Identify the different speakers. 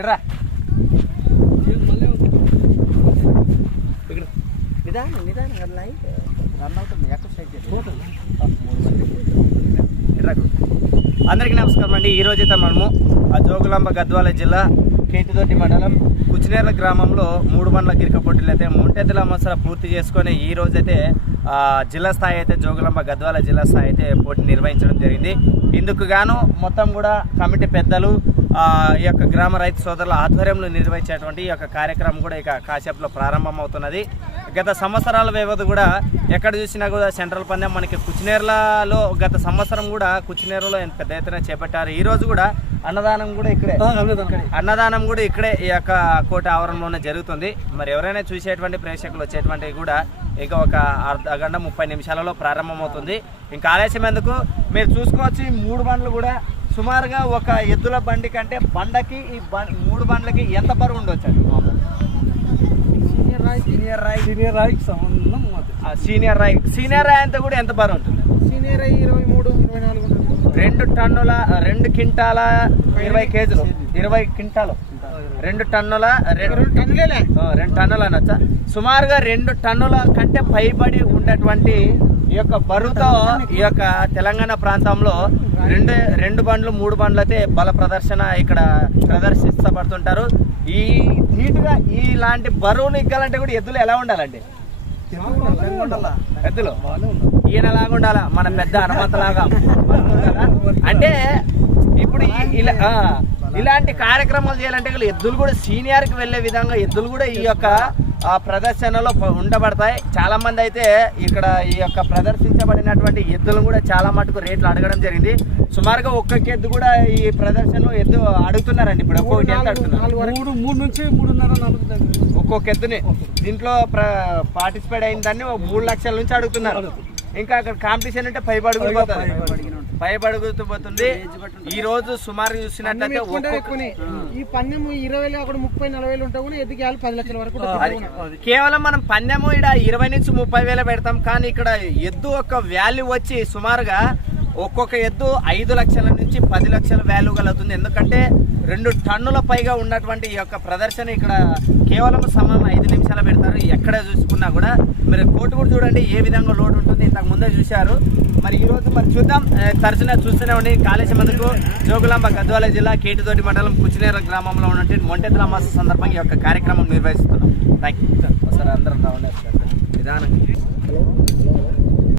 Speaker 1: ఎడ్రా. నిదానం నిదానం కదా రన్ అవుతుంది ఎక్కడ సైడ్ అందరికీ నమస్కారం అండి. ఈరోజు అయితే మనము ఆ జోగులాంబ గద్వాల జిల్లా కేతుదొడ్డి మండలం కుచినేర్ల గ్రామంలో మూడు మండల గిరిక అయితే ముంటెద్దుల అమాసర పూర్తి చేసుకొని ఈ రోజైతే జిల్లా స్థాయి అయితే జోగులాంబ గద్వాల జిల్లా స్థాయి అయితే పోటీ నిర్వహించడం జరిగింది. ఇందుకు గాను మొత్తం కూడా కమిటీ పెద్దలు ఈ యొక్క గ్రామ రైతు సోదరుల ఆధ్వర్యంలో నిర్వహించేటువంటి ఈ యొక్క కార్యక్రమం కూడా ఇక కాసేపులో ప్రారంభం అవుతున్నది గత సంవత్సరాల వ్యవధి కూడా ఎక్కడ చూసినా కూడా సెంట్రల్ పందెం మనకి కుచినేర్లలో గత సంవత్సరం కూడా కుచినేరులో పెద్ద ఎత్తున చేపట్టారు. ఈ రోజు కూడా అన్నదానం కూడా ఇక్కడే. అన్నదానం కూడా ఇక్కడే ఈ యొక్క కోట ఆవరణలోనే జరుగుతుంది. మరి ఎవరైనా చూసేటువంటి ప్రేక్షకులు వచ్చేటువంటి కూడా ఇక ఒక అర్ధ గంట ముప్పై నిమిషాలలో ప్రారంభమవుతుంది. ఇంకా ఆలస్యం ఎందుకు? మీరు చూసుకోవచ్చు ఈ మూడు బండ్లు కూడా సుమారుగా ఒక ఎద్దుల బండి కంటే బండకి ఈ మూడు బండ్లకి ఎంత బరువు ఉండొచ్చు
Speaker 2: senior Rai
Speaker 1: senior Rai
Speaker 2: senior రాయ్కి సంబంధం
Speaker 1: సీనియర్ రాయ్ సీనియర్ రాయ్ అంతా కూడా ఎంత బరువు ఉంటుంది?
Speaker 2: సీనియర్ రాయ్ ఇరవై మూడు ఇరవై నాలుగు ఉంటుంది.
Speaker 1: రెండు టన్నుల రెండు క్వింటాల ఇరవై కేజీలు. ఇరవై క్వింటాలు. రెండు టన్నుల
Speaker 2: రెండు టన్నులేలే.
Speaker 1: ఆ, రెండు టన్నులు అనొచ్చా? సుమారుగా రెండు టన్నుల కంటే పైబడి ఉన్నటువంటి ఈ యొక్క బరువుతో ఈ యొక్క తెలంగాణ ప్రాంతంలో రెండు రెండు బండ్లు మూడు బండ్లు అయితే బల ప్రదర్శన ఇక్కడ ప్రదర్శిస్తపడుతుంటారు ఈ నీట్గా ఇలాంటి బరువులు ఎక్కాలంటే కూడా ఎద్దులు ఎలా ఉండాలండి? ఎద్దులు ఈయనలాగా ఉండాలా? మన పెద్ద హనుమంతలాగా. అంటే ఇప్పుడు ఇలా ఆ, ఇలాంటి కార్యక్రమాలు చేయాలంటే ఎద్దులు కూడా సీనియర్కి వెళ్ళే విధంగా ఎద్దులు కూడా ఈ యొక్క ఆ, ప్రదర్శనలో ఉండబడతాయి. చాలా మంది అయితే ఇక్కడ ఈ యొక్క ప్రదర్శించబడినటువంటి ఎద్దులను కూడా చాలా మటుకు రేట్లు అడగడం జరిగింది. సుమారుగా ఒక్కొక్క ఎద్దు కూడా ఈ ప్రదర్శనలో ఎద్దు అడుగుతున్నారండి ఇప్పుడు. ఒక్కొక్కటి ఎంత అడుగుతున్నారు.
Speaker 2: మూడు నుంచి మూడున్నర
Speaker 1: ఒక్కొక్క ఎద్దుని దీంట్లో పార్టిసిపేట్ అయిన దాన్ని మూడు లక్షల నుంచి అడుగుతున్నారు. ఇంకా అక్కడ కాంపిటీషన్ అంటే పై పడుగులు. పోతుంది పై పడుగుతూ పోతుంది ఈ రోజు సుమారు చూసినట్లయితే
Speaker 2: ఎక్కువనే. ఈ పందెం ఇరవై అక్కడ ముప్పై నలభై వేలు ఉంటా కూడా ఎదిగాలి పది లక్షల వరకు
Speaker 1: కేవలం మనం పందెము ఇక్కడ ఇరవై నుంచి ముప్పై వేల పెడతాం కానీ ఇక్కడ ఎద్దు ఒక వాల్యూ వచ్చి సుమారుగా ఒక్కొక్క ఎద్దు ఐదు లక్షల నుంచి పది లక్షల వాల్యూ కలుగుతుంది. ఎందుకంటే రెండు టన్నుల పైగా ఉన్నటువంటి ఈ యొక్క ప్రదర్శన ఇక్కడ కేవలం సమయం ఐదు నిమిషాలు పెడతారు. ఎక్కడ చూసుకున్నా కూడా మీరు కోర్టు కూడా చూడండి ఏ విధంగా లోడ్ ఉంటుంది. ఇంతకు ముందే చూశారు. మరి ఈ రోజు మరి చూద్దాం. ఏ, తరచుగా చూస్తూనే ఉండి కాళేశ్వరం మందుకు జోగులాంబ గద్వాల జిల్లా కేటుతోటి మండలం కుచినేర గ్రామంలో ఉన్నటువంటి మొంటెద్దుల అమాస సందర్భంగా ఈ యొక్క కార్యక్రమం నిర్వహిస్తున్నాం. థ్యాంక్ యూ ఒకసారి అందరం రావండి నిదానంగా.